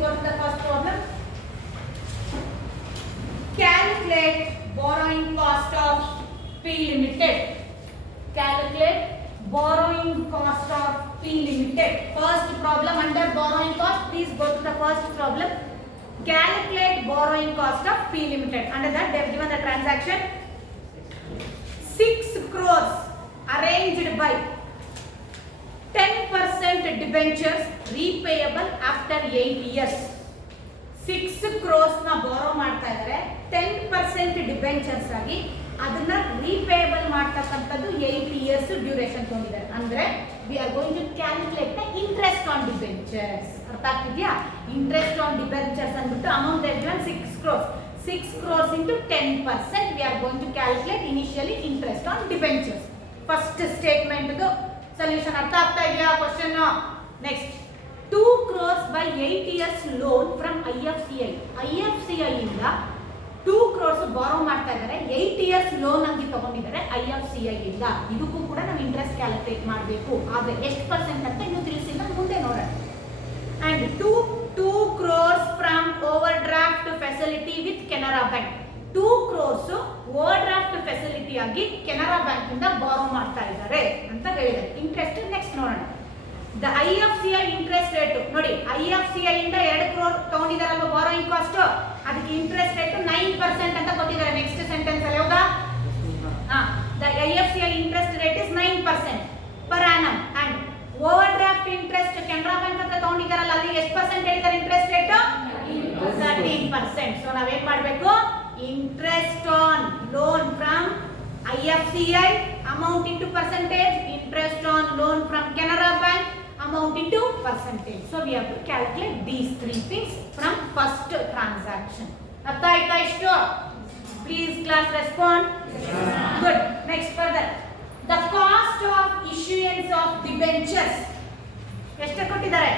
go to the first problem. Calculate borrowing cost of P Limited. Calculate borrowing cost of P Limited. First problem under borrowing cost. Please go to the first problem. Calculate borrowing cost of P Limited. Under that they have given the transaction 6 crores arranged by 10% debentures repayable after 8 years. 6 crores na borrow ಮಾಡ್ತಾ ಇದ್ದಾರೆ 10% debentures ಆಗಿ ಅದನ್ನ repayable ಮಾಡ್ತಕ್ಕಂಥದ್ದು 8 years duration ತಗೊಂಡಿದ್ದಾರೆ. ಅಂದ್ರೆ we are going to calculate the interest on debentures. ಅರ್ಥ ಆಗ್ತಿದ್ಯಾ? interest on debentures ಅಂದ್ಬಿಟ್ಟು amount they given 6 crores. 6 crores into 10% we are going to calculate initially interest on debentures. First statement ದು solution ಅರ್ಥ ಆಗ್ತಾ ಇದೆಯಾ question? Next 2 crores by 8 years loan from IFCI. IFCI ಇಂದ 2 crores ಬಾರೋ ಮಾಡ್ತಾ ಇದ್ದಾರೆ 8 years loan ಆಗಿ ತಗೊಂಡಿದ್ದಾರೆ IFCI ಇಂದ. ಇದಕ್ಕೂ ಕೂಡ ನಾವು ಇಂಟ್ರೆಸ್ಟ್ ಕ್ಯಾಲ್ಕುಲೇಟ್ ಮಾಡಬೇಕು. ಆದ್ರೆ ಎಷ್ಟು ಪರ್ಸೆಂಟ್ ಅಂತ ಇನ್ನೂ ತಿಳಿಸಿಲ್ಲ, ಮುಂದೆ ನೋಡೋಣ. and 2 crores from overdraft facility with Canara Bank. 2 crores overdraft facility ಆಗಿ ಕೆನರಾ ಬ್ಯಾಂಕ್ ಇಂದ ಬಾರೋ ಮಾಡ್ತಾ ಇದ್ದಾರೆ ಅಂತ ಹೇಳಿದ್ದಾರೆ. ಇಂಟ್ರೆಸ್ಟ್ ನೆಕ್ಸ್ಟ್ ನೋಡೋಣ. the IFCI interest rate ನೋಡಿ, IFCI ಇಂದ 2 crore ತಗೊಂಡಿದ್ದಾರಲ್ವಾ ಬಾರೋಯಿಂಗ್ ಕಾಸ್ಟ್, ಅದಕ್ಕೆ ಇಂಟ್ರೆಸ್ಟ್ ರೇಟ್ 9% ಅಂತ ಕೊಟ್ಟಿದ್ದಾರೆ. ನೆಕ್ಸ್ಟ್ ಸೆಂಟೆನ್ಸ್ ಅಲ್ಲಿ ಹೌದಾ? the IFCI interest rate is 9% per annum and overdraft interest Canara bank ಅಂತ ತಗೊಂಡಿದ್ದಾರಲ್ಲ ಅಲ್ಲಿ ಎಷ್ಟು ಪರ್ಸೆಂಟ್ ಹೇಳಿದ್ದಾರೆ ಇಂಟ್ರೆಸ್ಟ್ ರೇಟ್? 13%. ಸೊ ನಾವ್ ಏನ್ ಮಾಡಬೇಕು? interest on loan from IFCI amount into percentage, interest on loan from Canara Bank amount into percentage. So we have to calculate these three things from first transaction. Artha aita ishtu? Please class respond. Good. Next further. The cost of issuance of debentures. ಎಷ್ಟು ಕೊಟ್ಟಿದ್ದಾರೆ?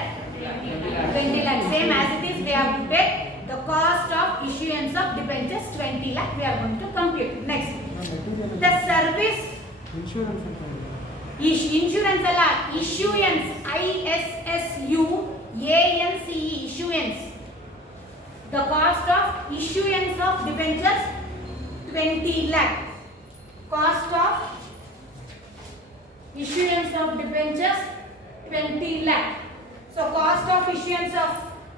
20 lakh. Same as it is they have to take the cost of issuance of debentures 20 lakh we are going to compute. Next. The service insurance alla issuance ISSUANCE issuance. The cost of issuance of debentures 20 lakh. Cost of issuance of debentures 20 lakh. So cost of issuance of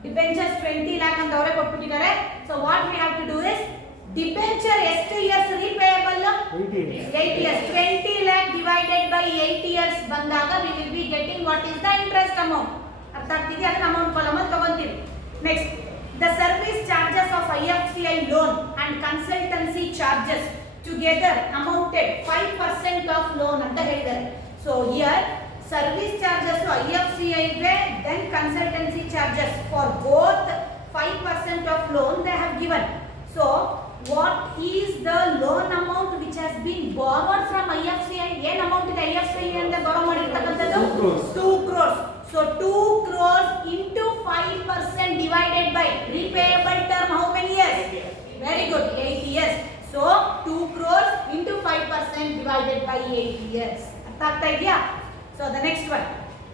debentures 20 lakh ಅಂತ ಅವರೇ ಕೊಟ್ಬಿಟ್ಟಿದ್ದಾರೆ. So what we have to do is debenture ಎಷ್ಟು years repayable? 8 years. 20 lakh divided by 8 years ಬಂದಾಗ we will be getting what is the interest amount. ಅರ್ಥ ಆಗ್ತಿದೆಯಾ? ಅದನ್ನ amount column ಅಲ್ಲಿ ತಗೊಂತೀವಿ. Next the service charges of IFCI loan and consultancy charges together amounted 5% of loan ಅಂತ ಹೇಳಿದ್ದಾರೆ. So here service charges to IFCI ಇದೆ, then consultancy charges for both 5% of loan they have given. So what is the loan amount which has been borrowed from IFCI? ಏನು amount ಇದೆ IFCI ಅಂತ ಬಾರೋ ಮಾಡಿರ್ತಕ್ಕಂಥದ್ದು? 2 crores. So 2 crores into 5% divided by repayable term how many years? Very good, 8 years. So 2 crores into 5% divided by 8 years. ಅರ್ಥ ಆಗ್ತಾ ಇದೆಯಾ? So the next one,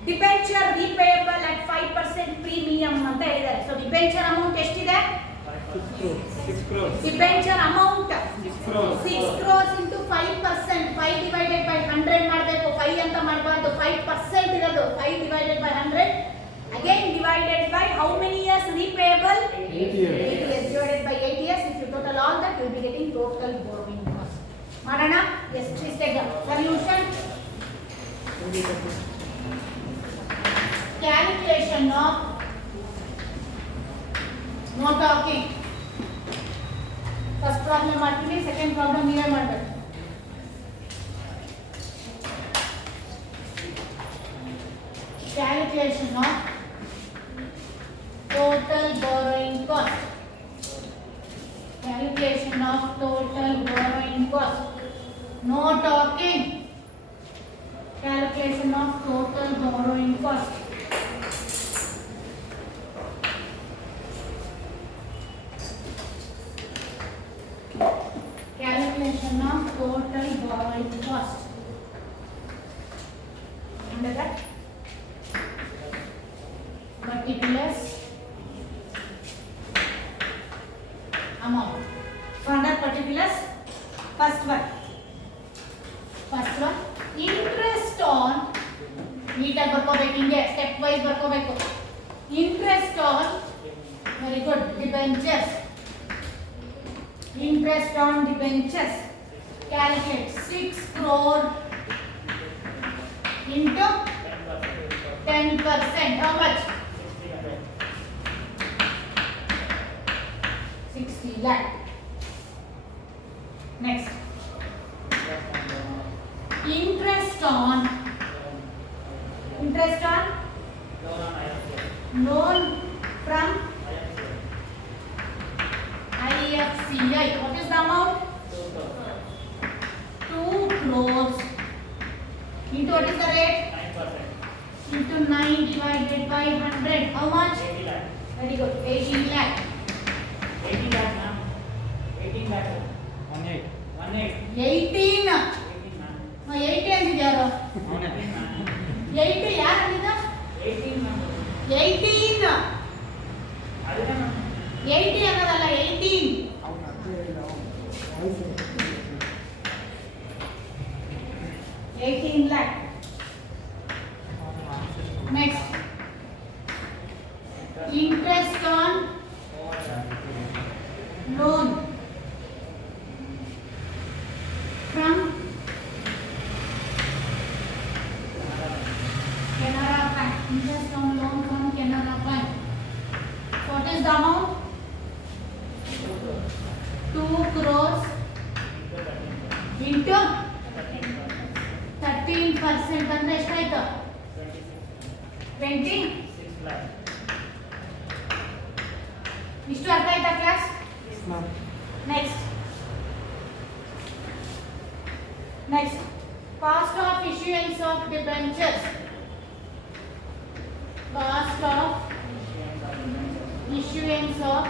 debenture repayable at 5% premium ಅಂತ ಹೇಳಿದ್ದಾರೆ. So debenture amount ಎಷ್ಟಿದೆ? 6 crores. Debenture amount 6 crores. 6 crores into 5%. 5 divided by 100 ಮಾಡಬೇಕು. 5 ಅಂತ ಮಾಡಬಾರ್ದು. 5% ಇರೋದು. 5 divided by 100. Again divided by how many years repayable? 8 years. 8 years divided by 8 years. If you total all that, you will be getting total borrowing cost. ಮಾಡೋಣ? Yes, please take the solution. Calculation of no talking. First problem ಮಾಡ್ತೀವಿ, second problem ನೀವೇ ಮಾಡಬೇಕು. Calculation of total borrowing cost. Calculation of total borrowing cost. No talking. Calculation of total borrowing cost. Calculation of total borrowing cost. Under that, particulars ಬರ್ಕೋಬೇಕು. Interest on very good debentures. Interest on debentures calculate 6 crore into 10%. How much? 60 lakh. Next. Interest on loan from IFCI. What is the amount? 2 crores into what is the rate? 9%. Into 9 divided by 100. How much? 80 lakh. Very good. 18 lakh. 80 lakh, ma'am. 18 lakh. 18. 18. 18, ma'am. 80 ಅಂದಿದ್ಯಾರು? 80 ಯಾರು ಅಂದಿದ್ದ? 18, ma'am. 18. ಅದಕ್ಕೆ ma'am. 80 ಅನ್ನೋದಲ್ಲ 18. 18 lakh. Next. Interest on loan from Canara Bank. Interest on loan from Canara Bank. What is the amount? 2 crores into 13% ಅಂದ್ರೆ ಎಷ್ಟಾಯ್ತು? 20. 6 lakh. ಇಷ್ಟು ಅರ್ಥ ಆಯ್ತಾ class? Next. Cost of issuance of debentures. Cost of issuance of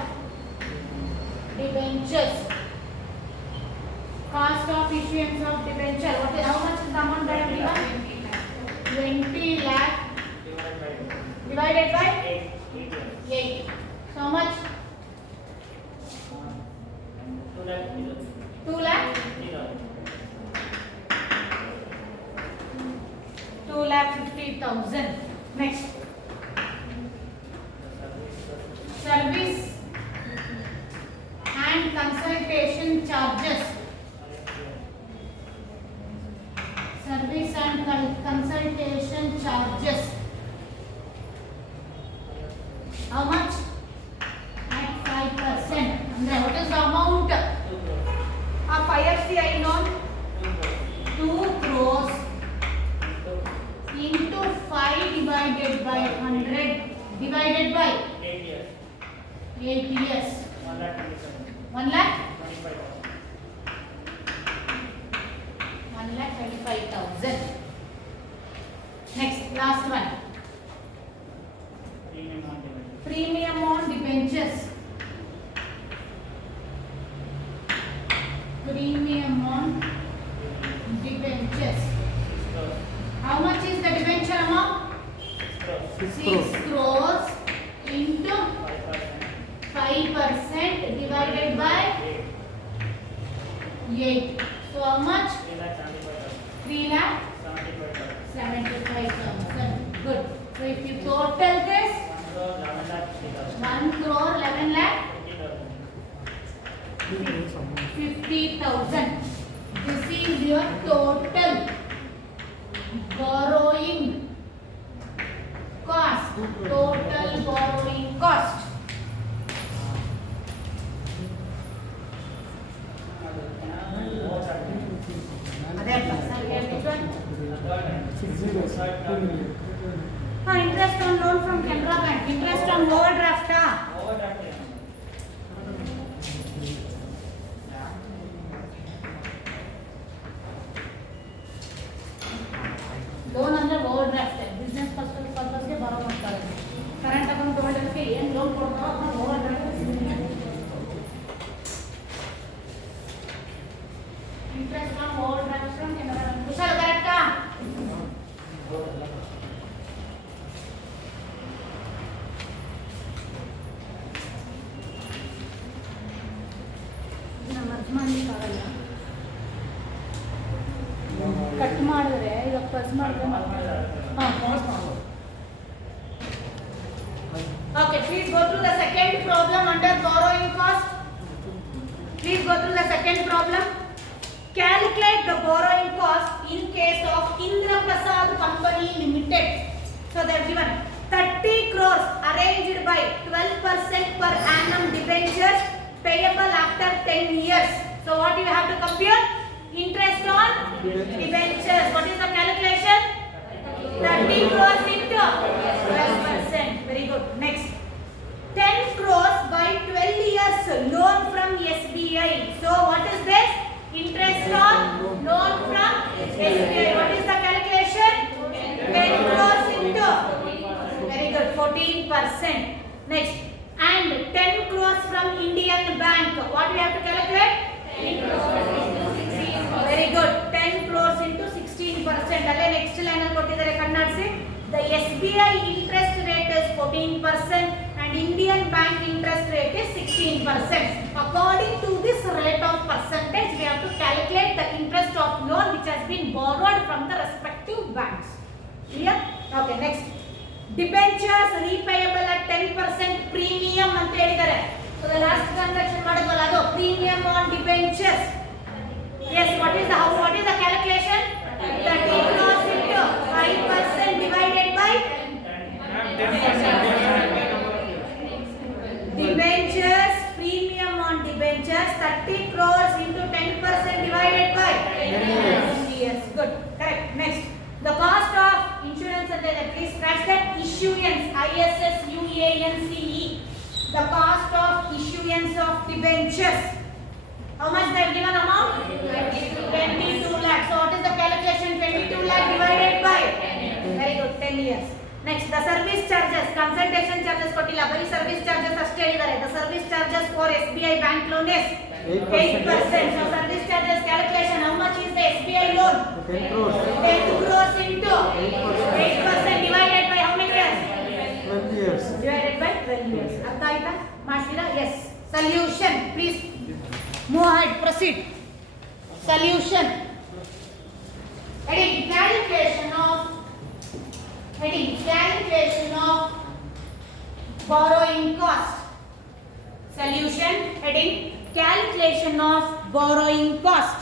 debentures. Cost of issuance of debenture. What is, how much is the amount that I have given? 20 lakh divided by 8. So how much? 2 lakh. 2 lakh? 2,50,000. Next. Service and consultation charges. Service and consultation charges. How much? At 5%. Andre, what is the amount of IFCI loan? 2 crores into 5 divided by 100 divided by 8 years. 8 years. 1 lakh 27. 1 lakh? 25,000. 1,25,000. Next, last one. Premium on debentures. Premium on debentures. How much is the debenture amount? 6 crores into 5% divided by 8. So how much? 3,75,000. Good. So if you total this, 1 crore 11 lakh 50,000. This is your total borrowing cost. Total borrowing cost. Interest on loan from Canara Bank. Interest on overdraft. Loan under overdraft. Business purpose के borrow ಮಾಡ್ತಾರೆ. Current account holder के ಏನು loan ಕೊಡ್ತಾರೋ ಅದನ್ನ overdraft interest on overdraft from Canara Bank. Kushal ಕರೆಕ್ಟಾ? Cut ಮಾಡಿದ್ರೆ ಈಗ press ಮಾಡಿದ್ರೆ Okay, please go through the second problem under borrowing cost. Please go through the second problem. Calculate the borrowing cost in case of Indraprasad Company Limited. So they have given 30 crores arranged by 12% per annum debentures payable after 10 years. So what you have to compute? Interest on debentures. What is the calculation? 30 crores into 12%. Very good. Next. 10 crores by 12 years loan from SBI. So what is this? Interest on loan from SBI. What is the calculation? 10 crores into. Very good. 14%. Next. And 10 crores from Indian Bank. What we have to calculate? 10 crores into 16. Very good. 10 crores into 16%. Alle next line alli kottidare kannadisi. The SBI interest rate is 14% and Indian Bank interest rate is 16%. According to this rate of percentage, we have to calculate the interest of loan which has been borrowed from the respective banks. Clear? Okay, next. Debentures repayable at 10% premium anta helidare. So the last transaction madadvalla adu premium on debentures. Yes, what is the calculation? 30 crores into 5% divided by debentures, premium on debentures, 30 crores into 10% divided by 10 years. Good. Correct. Next. The cost of insurance and please scratch that issuance, ISSUANCE. The cost of issuance of debentures. How much they have given amount? 22 lakh. So what is the calculation? 22 lakh divided by? Very good. 10 years. Next, the service charges, consultation charges kottilla, bari service charges ಅಷ್ಟೇ ಹೇಳಿದ್ದಾರೆ. The service charges for SBI bank loan is 8%. So service charges calculation, how much is the SBI loan? 10 crores. 10 crores into 8% divided by how many years? 12 years. Divided by 12 years. ಅರ್ಥ ಆಯ್ತಾ? ಮಾಡ್ತೀರಾ? Yes. Solution. Please move ahead. Proceed. Solution. Heading calculation of borrowing cost. Solution. Heading calculation of borrowing cost.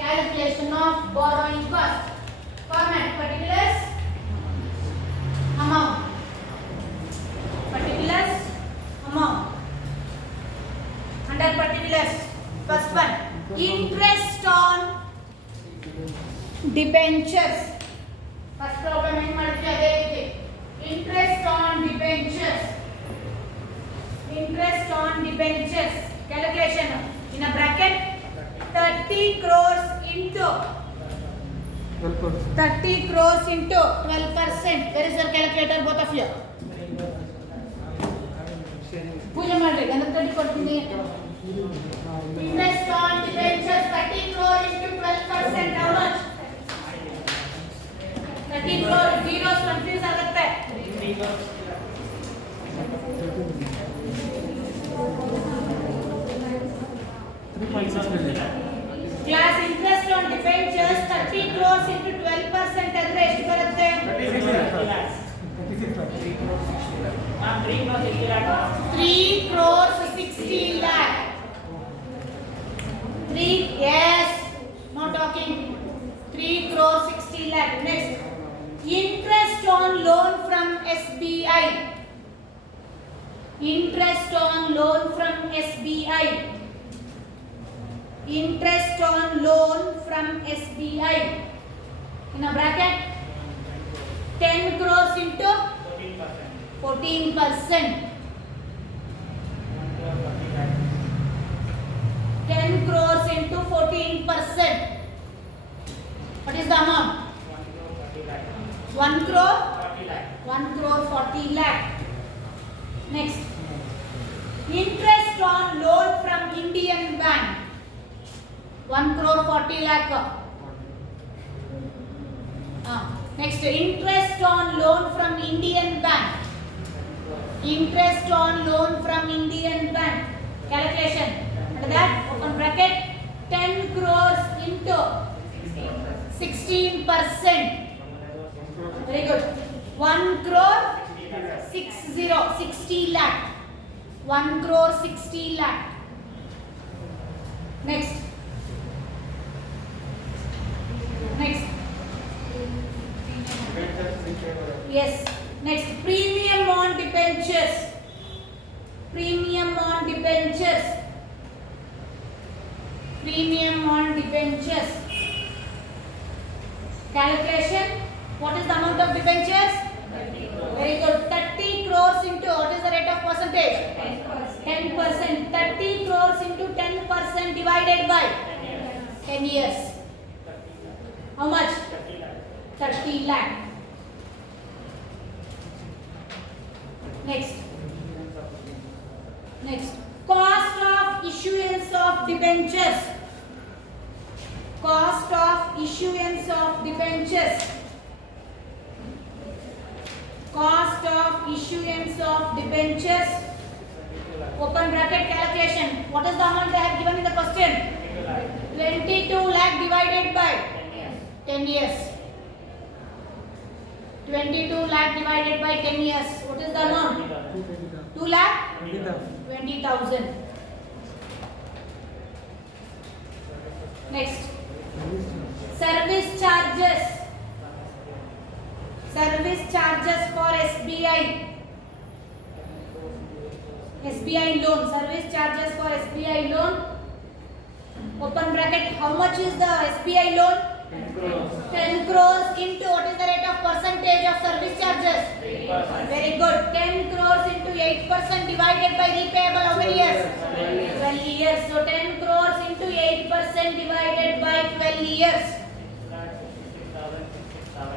Calculation of borrowing cost. Format particulars. Amount. Particulars. Amount. Under particulars. First one. Interest on debentures. First problem ಏನು ಮಾಡ್ತೀವಿ ಅದೇ ರೀತಿ. Interest on debentures. Interest on debentures. Calculation in a bracket 30 crores into 12%. 30 crores into 12%. Where is your calculator, both of you? ಪೂಜೆ ಮಾಡ್ರಿ ಗಣಪತಿ ಕೊಡ್ತೀನಿ. Interest on debentures 30 crore into 12%. How much? 30 crore. Zeros confuse ಆಗುತ್ತೆ. Class interest on debentures 30 crores into 12% ಅಂದ್ರೆ ಎಷ್ಟು ಬರುತ್ತೆ? 3 crores 60 lakh. 3 yes, no talking. 3 crores 60 lakh. Next, interest on loan from SBI. Interest on loan from SBI. Interest on loan from SBI. In a bracket 10 crores into 14%. 10 crores into 14%. What is the amount? 1 crore? 1 crore 40 lakh. Next. Interest on loan from Indian Bank. 1 crore 40 lakh. Next, interest on loan from Indian Bank. Interest on loan from Indian Bank. Calculation. Under that, open bracket, 10 crores into 16%. Very good. 1 crore 60 60 lakh. 1 crore 60 lakh. Next. Next. Debentures repayable. Yes. Next. Premium on debentures. Premium on debentures. Premium on debentures. Calculation. What is the amount of debentures? Very good. 30 crores into what is the rate of percentage? 10%. 30 crores into 10% divided by 10 years. How much? 30 lakh. Next. Next. Cost of issuance of debentures. Cost of issuance of debentures. Cost of issuance of debentures. Open bracket calculation. What is the amount they have given in the question? 22 lakh divided by 10 years. 22 lakh divided by 10 years. What is the amount? 2 lakh 20,000. Next. Service charges. Service charges for SBI. SBI loan. Service charges for SBI loan. Open bracket. How much is the SBI loan? 10 crores into what is the rate of percentage of service charges? 8%. Very good. 10 crores into 8% divided by repayable how many years? 12 years. So 10 crores into 8% divided by 12 years.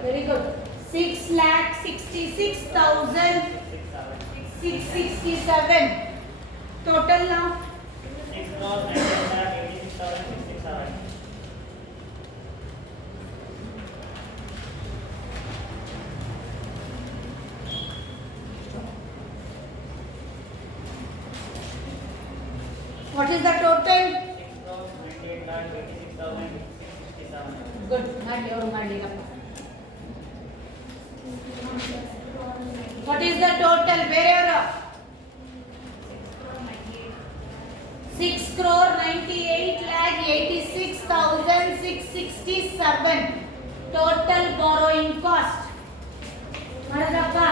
Very good. 6,66,667. Total now. 6,986,667. What is the total? 6,98,86,667. Good. Not your money. What is the total? Wherever 6 crore 98 lakh 86,667 total borrowing cost. Madadappa.